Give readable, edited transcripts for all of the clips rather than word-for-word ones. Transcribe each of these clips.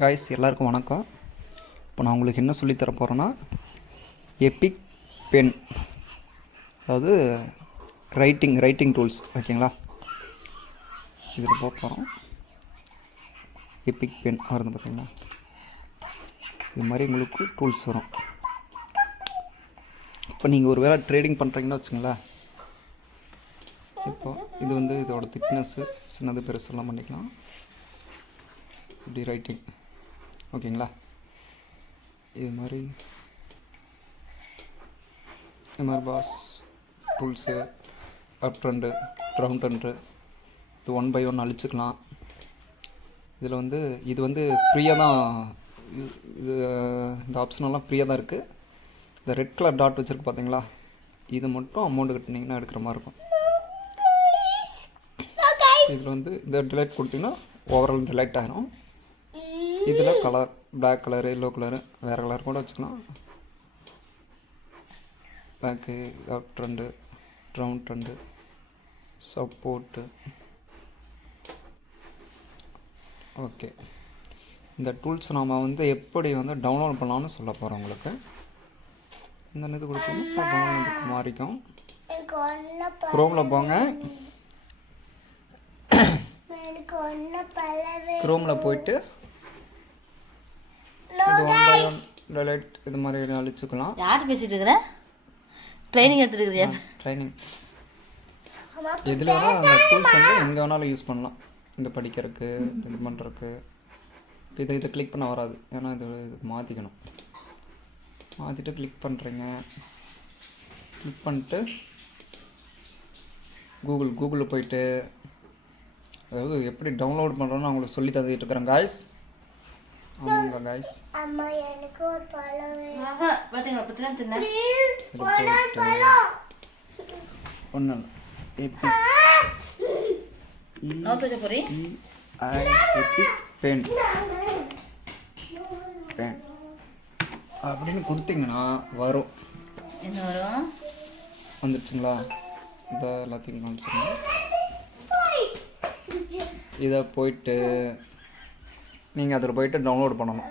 Guys எல்லாருக்கும் வணக்கம். இப்போ நான் உங்களுக்கு என்ன சொல்லித்தர போகிறேன்னா எபிக் பென், அதாவது ரைட்டிங் டூல்ஸ். ஓகேங்களா, இதில் போக போகிறோம். எபிக் பென் வருது பார்த்தீங்களா, இது மாதிரி உங்களுக்கு டூல்ஸ் வரும். இப்போ நீங்கள் ஒரு வேளை ட்ரேடிங் பண்ணுறீங்கன்னு வச்சுங்களேன். இப்போ இது வந்து இதோட திக்னஸ்ஸு சின்னது பெருசெல்லாம் பண்ணிக்கலாம். இப்படி ரைட்டிங் ஓகேங்களா. இது மாதிரி பாஸ் tools, up trend, down trend, இது 1 by 1 அழிச்சிக்கலாம். இதில் வந்து இது வந்து ஃப்ரீயாக தான், இது இந்த ஆப்ஷனெல்லாம் ஃப்ரீயாக தான் இருக்குது. இந்த ரெட் கலர் டாட் வச்சுருக்கு பார்த்தீங்களா, இது மட்டும் அமௌண்ட் கட்டினீங்கன்னா எடுக்கிற மாதிரி இருக்கும். இதில் வந்து இந்த டிலைட் கொடுத்தீங்கன்னா ஓவரால் டிலைட் ஆகிடும். இதில் colour black colour, yellow colour, வேறு கலர் கூட வச்சுக்கலாம். Back, up trend, down trend, support. Okay, இந்த டூல்ஸ் நாம் வந்து எப்படி வந்து டவுன்லோட் பண்ணலாம்னு சொல்ல போகிறோம் உங்களுக்கு. இந்த இது கொடுத்தீங்கன்னா டவுன்லோடுக்கு மாறிக்கும். குரோமில் போங்க. குரோமில் போயிட்டு இது 1 by 1 டெலைட் இது மாதிரி அழிச்சுக்கலாம். யார் பேசிட்டு இருக்கிற? ட்ரைனிங் எடுத்துருக்கிறியா? ட்ரைனிங் எதில் வேணால் அந்த டூல்ஸ் வந்து எங்கே வேணாலும் யூஸ் பண்ணலாம். இந்த படிக்கிறதுக்கு, இது பண்ணுறதுக்கு. இப்போ இதை கிளிக் பண்ண வராது, ஏன்னா இது மாற்றிக்கணும். மாற்றிட்டு கிளிக் பண்ணுறீங்க. கிளிக் பண்ணிட்டு கூகுளில் போயிட்டு, அதாவது எப்படி டவுன்லோட் பண்ணுறோன்னு அவங்களுக்கு சொல்லி தந்துட்டு இருக்கிறேன் காய்ஸ். ஆமாங்க காய்ஸ். அம்மா எனக்கு ஒரு பழம் வேணும். பாத்தீங்களா, பத்திலாம் தின்ன ஒன்று எபிக் பென் அப்படின்னு கொடுத்தீங்கன்னா வரும். என்ன வரும்? வந்துடுச்சுங்களா? இதை எல்லாத்தையும் காமிச்சிருங்க. இதை போயிட்டு நீங்கள் அதில் போயிட்டு டவுன்லோட் பண்ணணும்.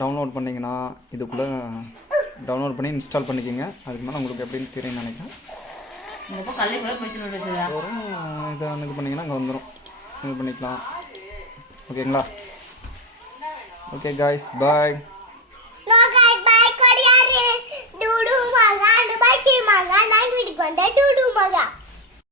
டவுன்லோட் பண்ணிங்கன்னா இதுக்குள்ளே டவுன்லோட் பண்ணி இன்ஸ்டால் பண்ணிக்கோங்க. அதுக்கு மேலே உங்களுக்கு எப்படின்னு தெரியும்னு நினைக்கிறேன். வரும். இதை இது பண்ணிங்கன்னா அங்கே வந்துடும். இது பண்ணிக்கலாம். ஓகேங்களா? ஓகே காய்ஸ், பாய். நான் வீட்டுக்கு வந்தேன்.